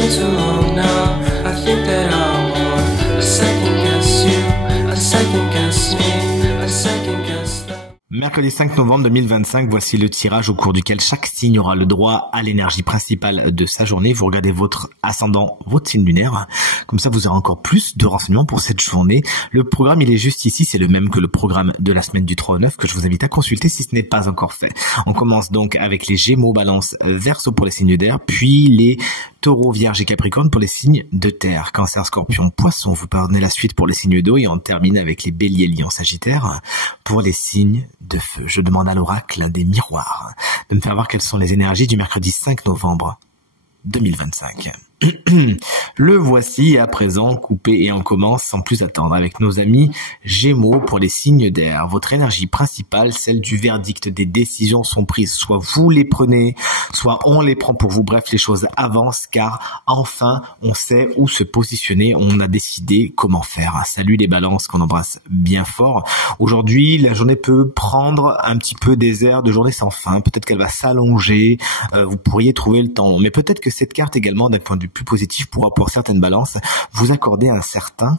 been too long now. I think that I want to second guess you, I second guess me, I second guess that. Mercredi 5 novembre 2025, voici le tirage au cours duquel chaque signe aura le droit à l'énergie principale de sa journée. Vous regardez votre ascendant, votre signe lunaire. Comme ça, vous aurez encore plus de renseignements pour cette journée. Le programme, il est juste ici. C'est le même que le programme de la semaine du 3 au 9 que je vous invite à consulter si ce n'est pas encore fait. On commence donc avec les Gémeaux, Balance, Verseau pour les signes d'air, puis les Taureaux, Vierge et Capricorne pour les signes de terre. Cancer, Scorpion, Poisson, vous prenez la suite pour les signes d'eau et on termine avec les Béliers, Lion, Sagittaire pour les signes de feu. Je demande à l'oracle des miroirs de me faire voir quelles sont les énergies du mercredi 5 novembre 2025. Le voici à présent coupé et on commence sans plus attendre avec nos amis Gémeaux pour les signes d'air. Votre énergie principale, celle du verdict, des décisions sont prises. Soit vous les prenez, soit on les prend pour vous. Bref, les choses avancent car enfin on sait où se positionner, on a décidé comment faire. Salut les balances qu'on embrasse bien fort. Aujourd'hui, la journée peut prendre un petit peu des airs de journée sans fin. Peut-être qu'elle va s'allonger, vous pourriez trouver le temps long. Mais peut-être que cette carte également, d'un point de vue plus positif, pourra pour certaines balances vous accorder un certain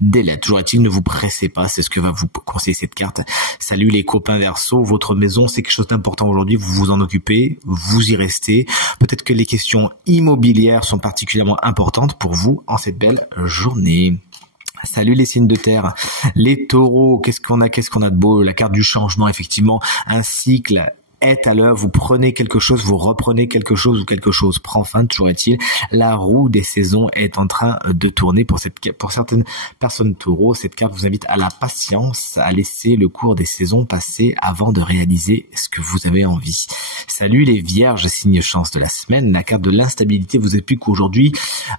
délai. Toujours est-il, ne vous pressez pas, c'est ce que va vous conseiller cette carte. Salut les copains Verseau, votre maison c'est quelque chose d'important aujourd'hui, vous vous en occupez, vous y restez. Peut-être que les questions immobilières sont particulièrement importantes pour vous en cette belle journée. Salut les signes de terre, les taureaux, qu'est-ce qu'on a de beau, la carte du changement, effectivement, un cycle est à l'heure, vous prenez quelque chose, vous reprenez quelque chose ou quelque chose prend fin, toujours est-il, la roue des saisons est en train de tourner pour certaines personnes taureaux. Cette carte vous invite à la patience, à laisser le cours des saisons passer avant de réaliser ce que vous avez envie. Salut les vierges, signe chance de la semaine, la carte de l'instabilité vous explique qu'aujourd'hui,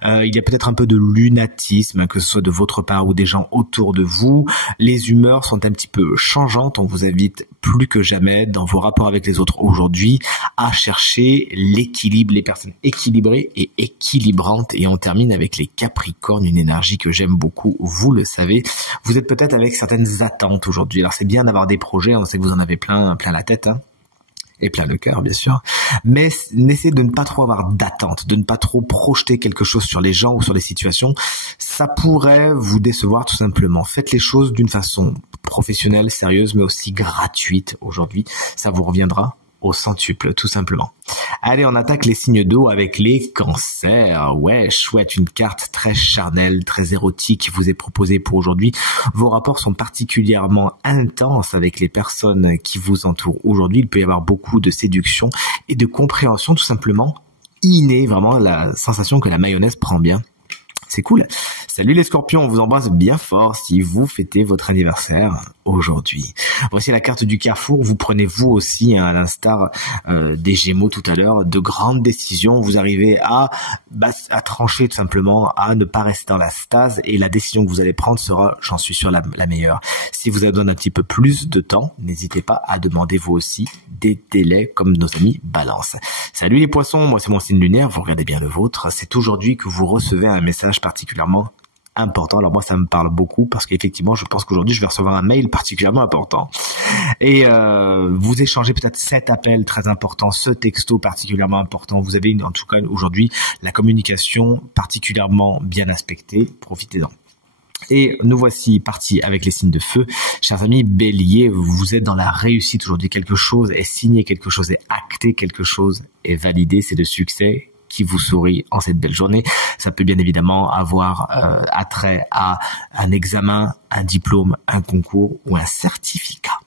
il y a peut-être un peu de lunatisme, que ce soit de votre part ou des gens autour de vous. Les humeurs sont un petit peu changeantes, on vous invite plus que jamais dans vos rapports avec les autres aujourd'hui à chercher l'équilibre, les personnes équilibrées et équilibrantes. Et on termine avec les Capricornes, une énergie que j'aime beaucoup, vous le savez. Vous êtes peut-être avec certaines attentes aujourd'hui. Alors c'est bien d'avoir des projets, on sait que vous en avez plein la tête, hein, et plein le cœur bien sûr, mais essayez de ne pas trop avoir d'attente, de ne pas trop projeter quelque chose sur les gens ou sur les situations. Ça pourrait vous décevoir tout simplement. Faites les choses d'une façon professionnelle, sérieuse, mais aussi gratuite aujourd'hui. Ça vous reviendra au centuple, tout simplement. Allez, on attaque les signes d'eau avec les cancers. Ouais, chouette, une carte très charnelle, très érotique qui vous est proposée pour aujourd'hui. Vos rapports sont particulièrement intenses avec les personnes qui vous entourent aujourd'hui. Il peut y avoir beaucoup de séduction et de compréhension, tout simplement innée, vraiment la sensation que la mayonnaise prend bien. C'est cool. Salut les scorpions, on vous embrasse bien fort si vous fêtez votre anniversaire aujourd'hui. Voici la carte du carrefour. Vous prenez vous aussi, hein, à l'instar des Gémeaux tout à l'heure, de grandes décisions. Vous arrivez à trancher tout simplement, à ne pas rester dans la stase et la décision que vous allez prendre sera, j'en suis sûr, la meilleure. Si vous avez besoin d'un petit peu plus de temps, n'hésitez pas à demander vous aussi des délais comme nos amis Balance. Salut les poissons, moi c'est mon signe lunaire, vous regardez bien le vôtre. C'est aujourd'hui que vous recevez un message particulièrement important. Alors moi ça me parle beaucoup parce qu'effectivement je pense qu'aujourd'hui je vais recevoir un mail particulièrement important et vous échangez peut-être cet appel très important, ce texto particulièrement important. Vous avez en tout cas aujourd'hui la communication particulièrement bien aspectée, profitez-en. Et nous voici partis avec les signes de feu. Chers amis Bélier, vous êtes dans la réussite aujourd'hui. Quelque chose est signé, quelque chose est acté, quelque chose est validé. C'est de succès qui vous sourit en cette belle journée. Ça peut bien évidemment avoir attrait à un examen, un diplôme, un concours ou un certificat.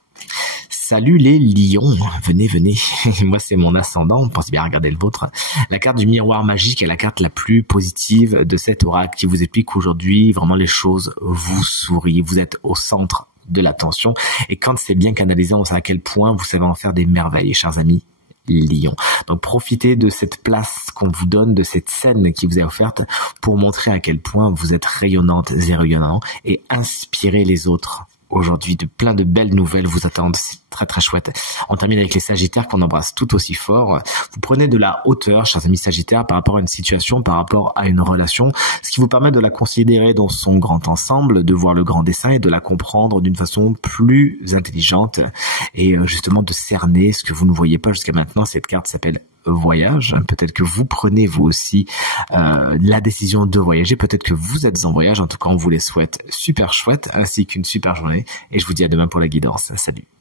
Salut les lions, venez. Moi c'est mon ascendant, pensez bien à regarder le vôtre. La carte du miroir magique est la carte la plus positive de cet oracle qui vous explique qu'aujourd'hui vraiment les choses vous sourient. Vous êtes au centre de l'attention et quand c'est bien canalisé, on sait à quel point vous savez en faire des merveilles, chers amis Lion. Donc profitez de cette place qu'on vous donne, de cette scène qui vous est offerte pour montrer à quel point vous êtes rayonnantes et rayonnants et inspirer les autres. Aujourd'hui, plein de belles nouvelles vous attendent. C'est très très chouette. On termine avec les Sagittaires qu'on embrasse tout aussi fort. Vous prenez de la hauteur, chers amis Sagittaires, par rapport à une situation, par rapport à une relation, ce qui vous permet de la considérer dans son grand ensemble, de voir le grand dessin et de la comprendre d'une façon plus intelligente et justement de cerner ce que vous ne voyez pas jusqu'à maintenant. Cette carte s'appelle voyage. Peut-être que vous prenez vous aussi la décision de voyager. Peut-être que vous êtes en voyage. En tout cas, on vous les souhaite super chouette ainsi qu'une super journée. Et je vous dis à demain pour la guidance. Salut.